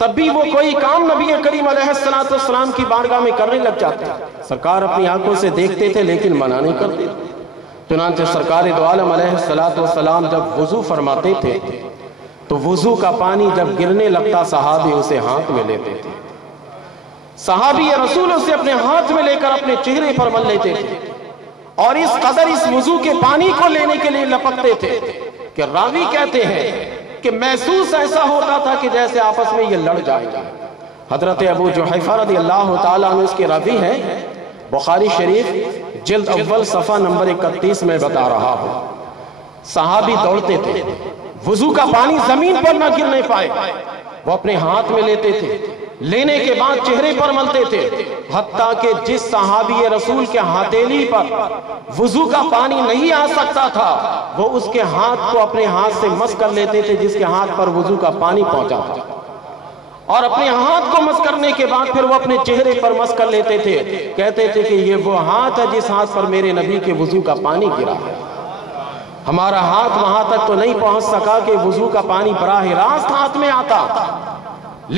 تب بھی وہ کوئی کام نبی کریم علیہ السلام کی بارگاہ میں کرنے لگ جاتے. سرکار اپنی آنکھوں سے دیکھتے تھے لیکن منع نہیں کرتے. چنانچہ سرکار دو عالم علیہ السلام جب وضو فرماتے تھے تو وضو کا پانی جب گرنے لگتا صحابی اسے ہاتھ میں لیتے تھے. صحابی رسول اسے اپنے ہاتھ میں لے کر اپنے چہرے پر مل لیتے تھے اور اس قدر اس وضو کے پانی کو لینے کے لیے لپکتے تھے کہ راوی کہتے ہیں کہ محسوس ایسا ہوتا تھا کہ جیسے آپس میں یہ لڑ جائے گا. حضرت ابو جحیفہ رضی اللہ تعالیٰ عنہ اس کے راوی ہیں. بخاری شریف جلد اول صفحہ نمبر 31 میں بتا رہا ہوں. صحابی دوڑتے تھے, وضو کا پانی زمین پر نہ گرنے پائے, وہ اپنے ہاتھ میں لیتے تھے, لینے کے بعد چہرے پر ملتے تھے, حتیٰ کہ جس صحابی رسول کے ہتھیلی پر وضو کا پانی نہیں آ سکتا تھا وہ اس کے ہاتھ کو اپنے ہاتھ سے مس کر لیتے تھے جس کے ہاتھ پر وضو کا پانی پہنچا تھا, اور اپنے ہاتھ کو مس کرنے کے بعد پھر وہ اپنے چہرے پر مس کر لیتے تھے. کہتے تھے کہ یہ وہ ہاتھ ہے جس ہاتھ پر میرے نبی کے وضو کا پانی گرا ہے. ہمارا ہاتھ وہاں تک تو نہیں پہنچ سکا کہ وضو کا پانی براہ راست ہاتھ میں آتا,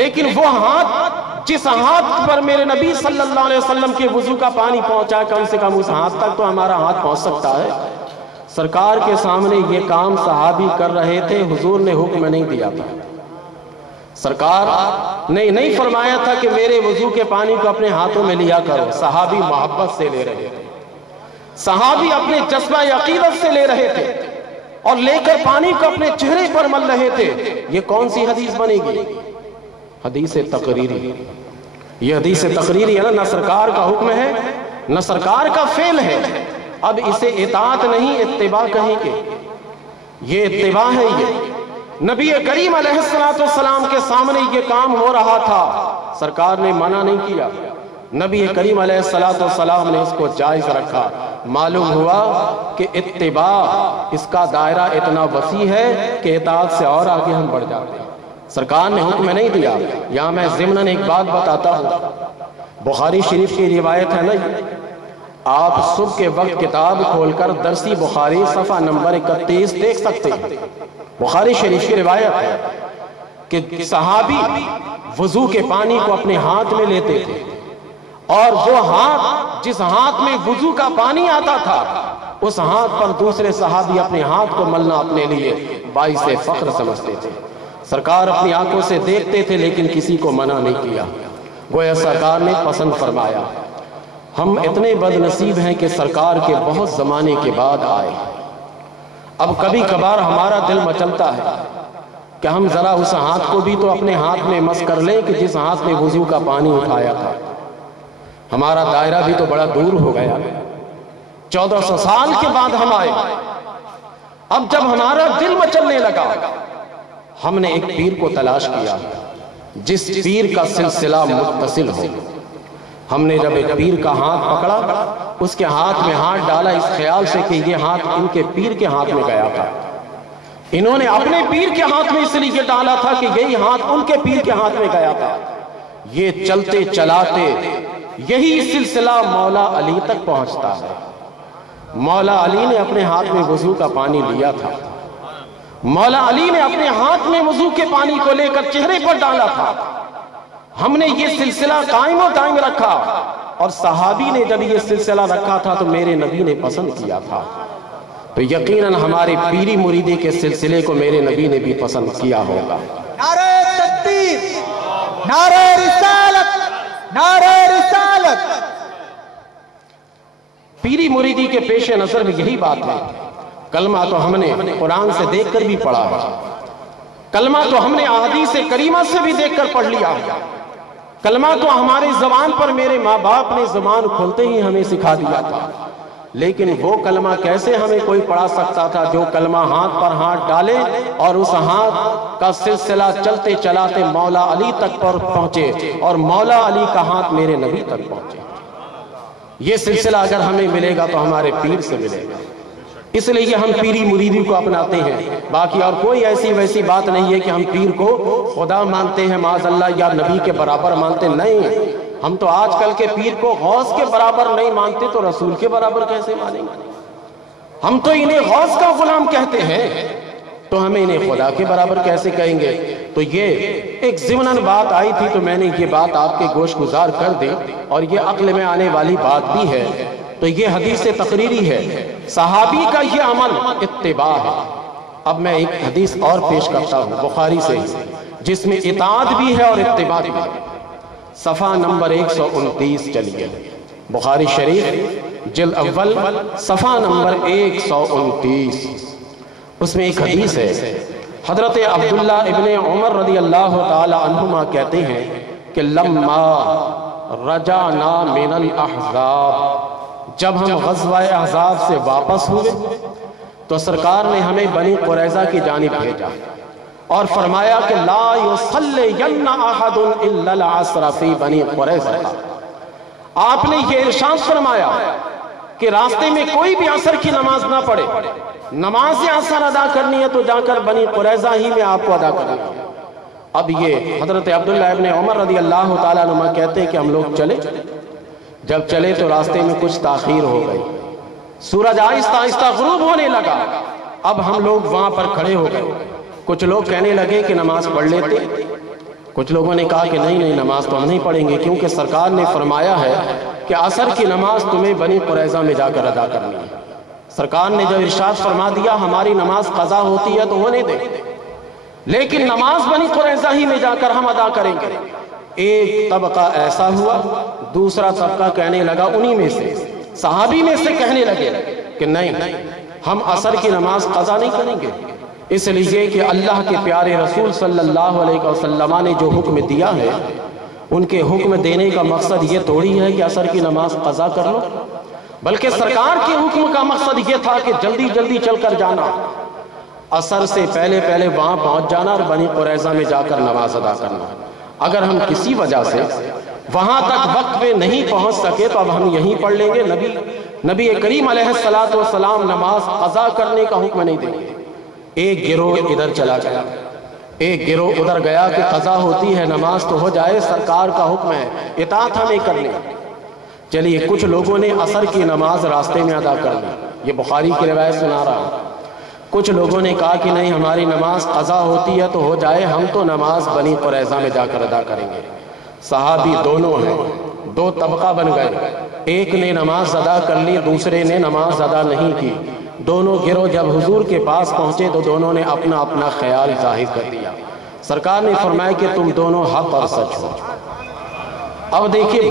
لیکن وہ ہاتھ جس ہاتھ پر میرے نبی صلی اللہ علیہ وسلم کے وضو کا پانی پہنچا, کم سے کم اس ہاتھ تک تو ہمارا ہاتھ پہنچ سکتا ہے. سرکار کے سامنے یہ کام صحابی کر رہے تھے, حضور نے حکم نہیں دیا تھا. سرکار نے نہیں فرمایا تھا کہ میرے وضو کے پانی کو اپنے ہاتھوں میں لیا کرو. صحابی محبت سے لے رہے تھے, صحابی اپنے جذبہ عقیدت سے لے رہے تھے اور لے کر پانی کو اپنے چہرے پر مل رہے تھے. یہ کون سی حدیث بنے گی؟ حدیث تقریری. یہ حدیث تقریری ہے نہ سرکار کا حکم ہے نہ سرکار کا فعل ہے. اب اسے اطاعت نہیں اتباع کہیں گے. یہ اتباع ہے. یہ نبی کریم علیہ السلام کے سامنے یہ کام ہو رہا تھا, سرکار نے منع نہیں کیا. نبی کریم علیہ السلام نے اس کو جائز رکھا. معلوم ہوا کہ اتباع اس کا دائرہ اتنا وسیع ہے کہ اطاعت سے اور آگے ہم بڑھ جاتے ہیں. سرکار نے حکم نہیں دیا. یہاں میں ضمناً ایک بات بتاتا ہوں. بخاری شریف کی روایت ہے نا, آپ صبح کے وقت کتاب کھول کر درسی بخاری صفحہ نمبر 31 دیکھ سکتے ہیں. بخاری شریف کی روایت ہے کہ صحابی وضو کے پانی کو اپنے ہاتھ میں لیتے تھے اور وہ ہاتھ جس ہاتھ میں وضو کا پانی آتا تھا اس ہاتھ پر دوسرے صحابی اپنے ہاتھ کو ملنا اپنے لیے باعث فخر سمجھتے تھے. سرکار اپنی آنکھوں سے دیکھتے تھے لیکن کسی کو منع نہیں کیا. گویا سرکار نے پسند فرمایا. ہم اتنے بد نصیب ہیں کہ سرکار کے بہت زمانے کے بعد آئے. اب کبھی کبھار ہمارا دل مچلتا ہے کہ ہم ذرا اس ہاتھ کو بھی تو اپنے ہاتھ میں مس کر لیں کہ جس ہاتھ میں وضو کا پانی اٹھایا تھا. ہمارا دائرہ بھی تو بڑا دور ہو گیا. 1400 سال کے بعد ہم آئے. اب جب ہمارا دل مچلنے لگا ہم نے ایک پیر کو تلاش کیا جس پیر کا سلسلہ متصل ہو. ہم نے جب ایک پیر کا ہاتھ پکڑا, اس کے ہاتھ میں ہاتھ ڈالا اس خیال سے کہ یہ ہاتھ ان کے پیر کے ہاتھ میں گیا تھا. انہوں نے اپنے پیر کے ہاتھ میں اس لیے ڈالا تھا کہ یہی ہاتھ ان کے پیر کے ہاتھ میں گیا تھا. یہ چلتے چلاتے یہی سلسلہ مولا علی تک پہنچتا ہے. مولا علی نے اپنے ہاتھ میں وضو کا پانی لیا تھا. مولا علی نے اپنے ہاتھ میں وضو کے پانی کو لے کر چہرے پر ڈالا تھا. ہم نے یہ سلسلہ قائم و دائم رکھا اور صحابی نے جب یہ سلسلہ رکھا تھا تو میرے نبی نے پسند کیا تھا. تو یقیناً ہمارے پیری مریدی کے سلسلے کو میرے نبی نے بھی پسند کیا ہوگا. نعرہ تکبیر, نعرہ رسالت, نعرہ رسالت. پیری مریدی کے پیش نظر میں یہی بات ہے. کلمہ تو ہم نے قرآن سے دیکھ کر بھی پڑھا ہے, کلمہ تو ہم نے احادیث کریمہ سے بھی دیکھ کر پڑھ لیا ہے, کلمہ تو ہماری زبان پر میرے ماں باپ نے زبان کھولتے ہی ہمیں سکھا دیا تھا. لیکن وہ کلمہ کیسے ہمیں کوئی پڑھا سکتا تھا جو کلمہ ہاتھ پر ہاتھ ڈالے اور اس ہاتھ کا سلسلہ چلتے چلاتے مولا علی تک پہنچے اور مولا علی کا ہاتھ میرے نبی تک پہنچے. یہ سلسلہ اگر ہمیں ملے گا تو ہمارے پیر سے ملے گا. اس لیے ہم پیری مریدی کو اپناتے ہیں. باقی اور کوئی ایسی ویسی بات نہیں ہے کہ ہم پیر کو خدا مانتے ہیں معاذ اللہ یا نبی کے برابر مانتے. نہیں, ہم تو آج کل کے پیر کو غوث کے برابر نہیں مانتے تو رسول کے برابر کیسے مانیں گے؟ ہم تو انہیں غوث کا غلام کہتے ہیں تو ہمیں انہیں خدا کے برابر کیسے کہیں گے؟ تو یہ ایک ضمناً بات آئی تھی تو میں نے یہ بات آپ کے گوش گزار کر دی، اور یہ عقل میں آنے والی بات بھی ہے۔ تو یہ حدیث تقریری ہے، صحابی کا یہ عمل اتباع ہے۔ اب میں ایک حدیث اور پیش کرتا ہوں بخاری سے، جس میں اطاعت بھی ہے اور اتباع بھی ہے۔ صفحہ نمبر 129 چلیے، بخاری شریف جلد اول صفحہ نمبر 129۔ اس میں ایک حدیث ہے، حضرت عبداللہ ابن عمر رضی اللہ تعالی عنہما کہتے ہیں کہ لما رجعنا من الاحزاب، جب ہم غزوہ احزاب سے واپس ہوئے تو سرکار نے ہمیں بنی قریظہ کی جانب بھیجا اور فرمایا کہ لا یصلین احد الا العصر فی بنی قریظہ۔ آپ نے یہ ارشاد فرمایا کہ راستے میں کوئی بھی عصر کی نماز نہ پڑھے، نماز عصر ادا کرنی ہے تو جا کر بنی قریظہ ہی میں آپ کو ادا کرنی ہے۔ اب یہ حضرت عبداللہ ابن عمر رضی اللہ تعالیٰ عنہ کہتے ہیں کہ ہم لوگ چلے، جب چلے تو راستے میں کچھ تاخیر ہو گئی، سورج آہستہ آہستہ غروب ہونے لگا۔ اب ہم لوگ وہاں پر کھڑے ہو گئے، کچھ لوگ کہنے لگے کہ نماز پڑھ لیتے، کچھ لوگوں نے کہا کہ نہیں نماز تو ہم نہیں پڑھیں گے، کیونکہ سرکار نے فرمایا ہے کہ عصر کی نماز تمہیں بنی قریظہ میں جا کر ادا کرنی ہے۔ سرکار نے جب ارشاد فرما دیا ہماری نماز قضا ہوتی ہے تو ہونے دیں، لیکن نماز بنی قریظہ ہی میں جا کر ہم ادا کریں گے۔ ایک طبقہ ایسا ہوا، دوسرا طبقہ کہنے لگا، انہی میں سے صحابی میں سے کہنے لگے کہ نہیں ہم عصر کی نماز قضا نہیں کریں گے، اس لیے کہ اللہ کے پیارے رسول صلی اللہ علیہ وسلم نے جو حکم دیا ہے، ان کے حکم دینے کا مقصد یہ تھوڑی ہے کہ عصر کی نماز قضا کر لو، بلکہ سرکار کے حکم کا مقصد یہ تھا کہ جلدی جلدی چل کر جانا، عصر سے پہلے پہلے وہاں پہنچ جانا اور بنی قریظہ میں جا کر نماز ادا کرنا۔ اگر ہم کسی وجہ سے وہاں تک وقت پہ نہیں پہنچ سکے تو اب ہم یہیں پڑھ لیں گے، نبی کریم علیہ السلام نماز قضا کرنے کا حکم نہیں دیں گے۔ ایک گروہ ادھر چلا گیا، ایک گروہ ادھر گیا کہ قضا ہوتی ہے نماز تو ہو جائے، سرکار کا حکم ہے اطاعت ہمیں کرنے۔ چلیے کچھ لوگوں نے عصر کی نماز راستے میں ادا کر لی، یہ بخاری کی روایت سنا رہا ہوں۔ کچھ لوگوں نے کہا کہ نہیں ہماری نماز قضا ہوتی ہے تو ہو جائے، ہم تو نماز بنی قریظہ میں جا کر ادا کریں گے۔ صحابی دونوں ہیں، دو طبقہ بن گئے، ایک نے نماز ادا کر لی، دوسرے نے نماز ادا نہیں کی۔ دونوں گروہ جب حضور کے پاس پہنچے تو دونوں نے اپنا اپنا خیال ظاہر کر دیا۔ سرکار نے فرمایا کہ تم دونوں حق اور سچ ہو۔ اب دیکھیے